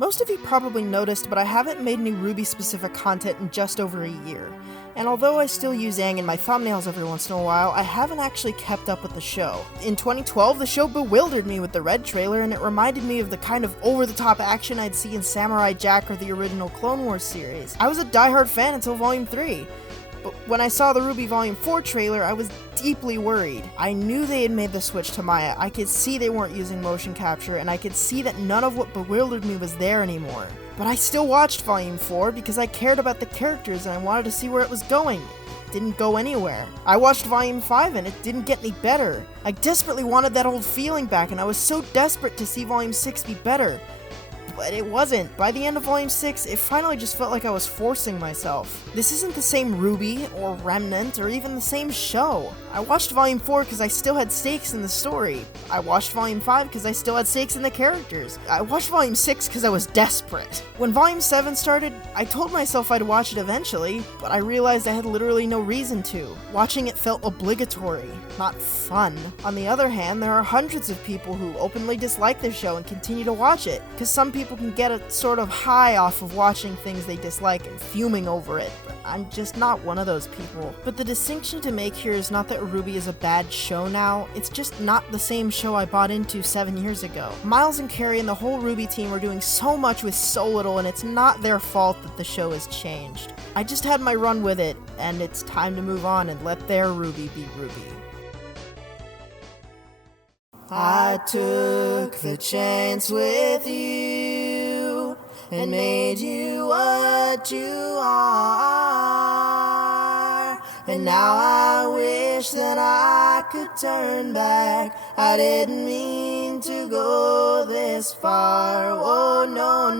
Most of you probably noticed, but I haven't made any RWBY-specific content in just over a year. And although I still use Aang in my thumbnails every once in a while, I haven't actually kept up with the show. In 2012, the show bewildered me with the Red trailer, and it reminded me of the kind of over-the-top action I'd see in Samurai Jack or the original Clone Wars series. I was a diehard fan until Volume 3. But when I saw the RWBY Volume 4 trailer, I was deeply worried. I knew they had made the switch to Maya, I could see they weren't using motion capture, and I could see that none of what bewildered me was there anymore. But I still watched Volume 4 because I cared about the characters and I wanted to see where it was going. It didn't go anywhere. I watched Volume 5 and it didn't get any better. I desperately wanted that old feeling back, and I was so desperate to see Volume 6 be better. But it wasn't. By the end of Volume 6, it finally just felt like I was forcing myself. This isn't the same RWBY, or Remnant, or even the same show. I watched Volume 4 because I still had stakes in the story. I watched Volume 5 because I still had stakes in the characters. I watched Volume 6 because I was desperate. When Volume 7 started, I told myself I'd watch it eventually, but I realized I had literally no reason to. Watching it felt obligatory, not fun. On the other hand, there are hundreds of people who openly dislike the show and continue to watch it, because some people can get a sort of high off of watching things they dislike and fuming over it, but I'm just not one of those people. But the distinction to make here is not that RWBY is a bad show now, it's just not the same show I bought into 7 years ago. Miles and Carrie and the whole RWBY team are doing so much with so little, and it's not their fault that the show has changed. I just had my run with it, and it's time to move on and let their RWBY be RWBY. I took the chance with you and made you what you are. And now I wish that I could turn back. I didn't mean to go this far. Oh no,